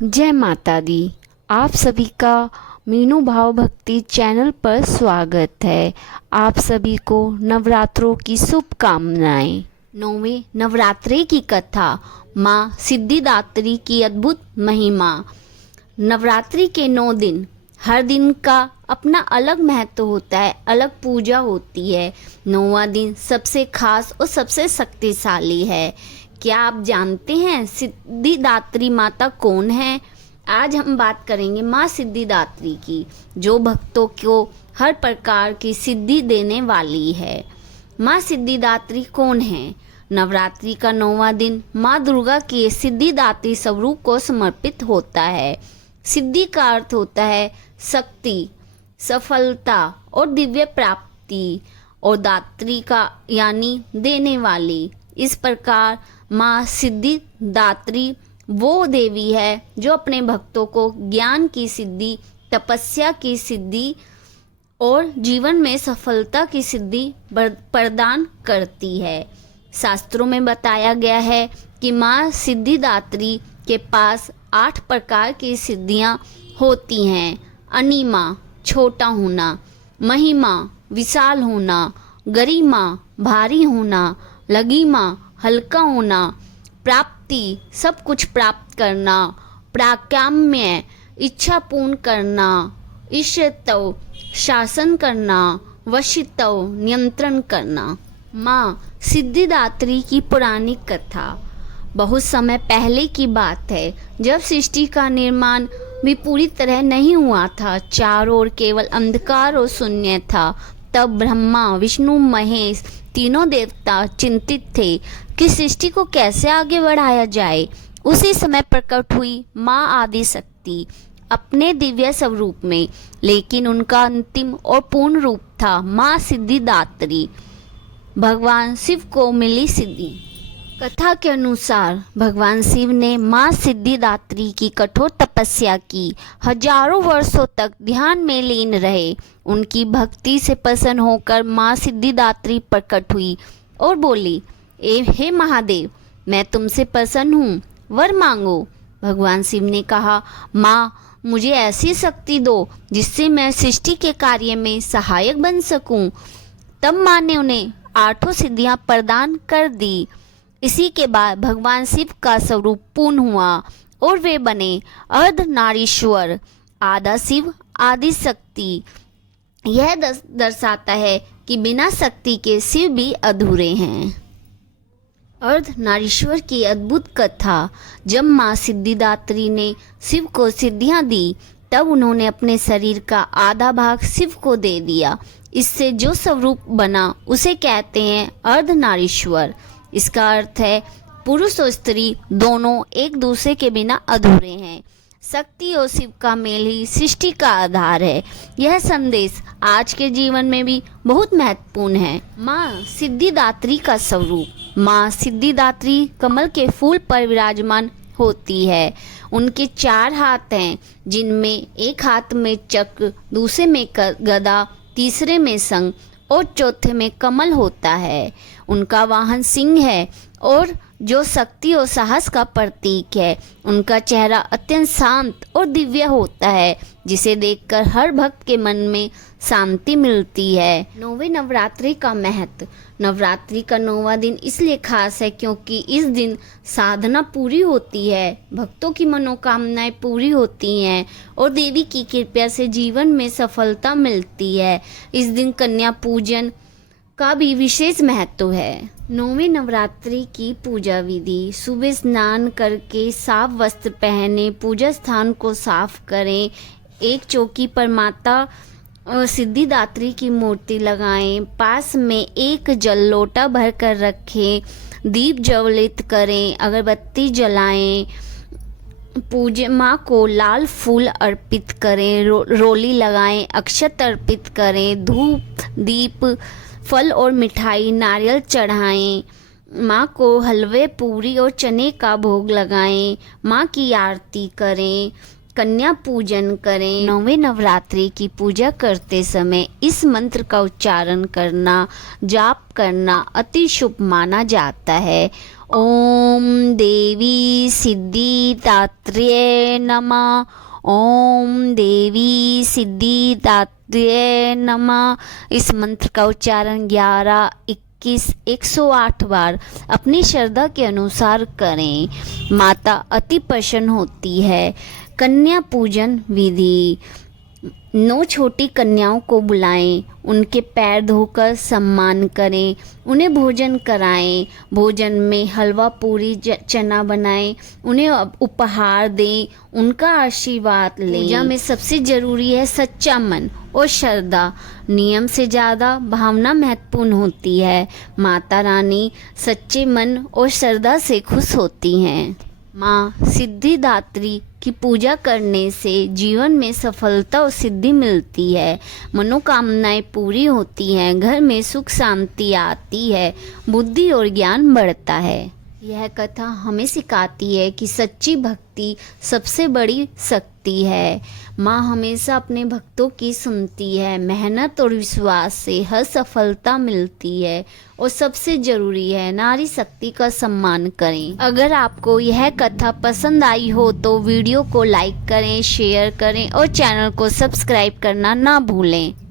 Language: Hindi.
जय माता दी। आप सभी का मीनू भाव भक्ति चैनल पर स्वागत है। आप सभी को नवरात्रों की शुभकामनाएं। नौवें नवरात्रे की कथा, माँ सिद्धिदात्री की अद्भुत महिमा। नवरात्रि के 9 दिन, हर दिन का अपना अलग महत्व होता है, अलग पूजा होती है। 9वां दिन सबसे खास और सबसे शक्तिशाली है। क्या आप जानते हैं सिद्धिदात्री माता कौन है? आज हम बात करेंगे माँ सिद्धिदात्री की, जो भक्तों को हर प्रकार की सिद्धि देने वाली है। माँ सिद्धिदात्री कौन है? नवरात्रि का 9वां दिन माँ दुर्गा के सिद्धिदात्री स्वरूप को समर्पित होता है। सिद्धि का अर्थ होता है शक्ति, सफलता और दिव्य प्राप्ति, और दात्री का यानी देने वाली। इस प्रकार माँ सिद्धिदात्री वो देवी है जो अपने भक्तों को ज्ञान की सिद्धि, तपस्या की सिद्धि और जीवन में सफलता की सिद्धि प्रदान करती है। शास्त्रों में बताया गया है कि माँ सिद्धिदात्री के पास 8 प्रकार की सिद्धियाँ होती हैं। अनिमा छोटा होना, महिमा विशाल होना, गरिमा भारी होना, लगिमा हल्का होना, प्राप्ति सब कुछ प्राप्त करना, प्राकाम्य इच्छा पूर्ण करना, ईशतव शासन करना, वशितव नियंत्रण करना। माँ सिद्धिदात्री की पुरानी कथा। बहुत समय पहले की बात है, जब सृष्टि का निर्माण भी पूरी तरह नहीं हुआ था, चारों ओर केवल अंधकार और शून्य था। तब ब्रह्मा, विष्णु, महेश तीनों देवता चिंतित थे कि सृष्टि को कैसे आगे बढ़ाया जाए। उसी समय प्रकट हुई माँ आदि शक्ति अपने दिव्य स्वरूप में, लेकिन उनका अंतिम और पूर्ण रूप था माँ सिद्धिदात्री। भगवान शिव को मिली सिद्धि। कथा के अनुसार भगवान शिव ने माँ सिद्धिदात्री की कठोर तपस्या की। हजारों वर्षों तक ध्यान में लीन रहे। उनकी भक्ति से प्रसन्न होकर माँ सिद्धिदात्री प्रकट हुई और बोली, हे महादेव, मैं तुमसे प्रसन्न हूँ, वर मांगो। भगवान शिव ने कहा, माँ मुझे ऐसी शक्ति दो जिससे मैं सृष्टि के कार्य में सहायक बन सकूं। तब माँ ने उन्हें 8 सिद्धियाँ प्रदान कर दी। इसी के बाद भगवान शिव का स्वरूप पूर्ण हुआ और वे बने अर्धनारीश्वर, आधा शिव आदि शक्ति। यह दर्शाता है कि बिना शक्ति के शिव भी अधूरे हैं। अर्धनारीश्वर की अद्भुत कथा। जब माँ सिद्धिदात्री ने शिव को सिद्धियाँ दी, तब उन्होंने अपने शरीर का आधा भाग शिव को दे दिया। इससे जो स्वरूप बना उसे कहते हैं अर्धनारीश्वर। इसका अर्थ है पुरुष और स्त्री दोनों एक दूसरे के बिना अधूरे हैं। शक्ति और शिव का मेल ही सृष्टि का आधार है। यह संदेश आज के जीवन में भी बहुत महत्वपूर्ण है। माँ सिद्धिदात्री का स्वरूप। माँ सिद्धिदात्री कमल के फूल पर विराजमान होती है। उनके 4 हाथ हैं, जिनमें एक हाथ में चक्र, दूसरे में गदा, तीसरे में शंख और चौथे में कमल होता है। उनका वाहन सिंह है और जो शक्ति और साहस का प्रतीक है। उनका चेहरा अत्यंत शांत और दिव्य होता है, जिसे देखकर हर भक्त के मन में शांति मिलती है। 9वें नवरात्रि का महत्व। नवरात्रि का 9वां दिन इसलिए खास है क्योंकि इस दिन साधना पूरी होती है, भक्तों की मनोकामनाएं पूरी होती हैं और देवी की कृपा से जीवन में सफलता मिलती है। इस दिन कन्या पूजन का भी विशेष महत्व है। 9वें नवरात्रि की पूजा विधि। सुबह स्नान करके साफ वस्त्र पहने, पूजा स्थान को साफ करें। एक चौकी पर माता सिद्धिदात्री की मूर्ति लगाएं। पास में एक जल लोटा भर कर रखें। दीप ज्वलित करें, अगरबत्ती जलाएं। पूजा माँ को लाल फूल अर्पित करें, रोली लगाएं, अक्षत अर्पित करें, धूप दीप फल और मिठाई नारियल चढ़ाएं। माँ को हलवे, पूरी और चने का भोग लगाएं। माँ की आरती करें। कन्या पूजन करें। नौवें नवरात्रि की पूजा करते समय इस मंत्र का उच्चारण करना, जाप करना अति शुभ माना जाता है। ओम देवी सिद्धिदात्र्यै नमः। ओम देवी सिद्धिदात्र्यै नमः। इस मंत्र का उच्चारण 11, 21, 108 बार अपनी श्रद्धा के अनुसार करें। माता अति प्रसन्न होती है। कन्या पूजन विधि। 9 छोटी कन्याओं को बुलाएं, उनके पैर धोकर सम्मान करें, उन्हें भोजन कराएं। भोजन में हलवा, पूरी, चना बनाएं, उन्हें उपहार दें, उनका आशीर्वाद लें। पूजा में सबसे जरूरी है सच्चा मन और श्रद्धा। नियम से ज़्यादा भावना महत्वपूर्ण होती है। माता रानी सच्चे मन और श्रद्धा से खुश होती हैं। माँ सिद्धिदात्री की पूजा करने से जीवन में सफलता और सिद्धि मिलती है। मनोकामनाएं पूरी होती हैं, घर में सुख शांति आती है, बुद्धि और ज्ञान बढ़ता है। यह कथा हमें सिखाती है कि सच्ची भक्ति सबसे बड़ी शक्ति है। माँ हमेशा अपने भक्तों की सुनती है। मेहनत और विश्वास से हर सफलता मिलती है और सबसे जरूरी है नारी शक्ति का सम्मान करें। अगर आपको यह कथा पसंद आई हो तो वीडियो को लाइक करें, शेयर करें और चैनल को सब्सक्राइब करना ना भूलें।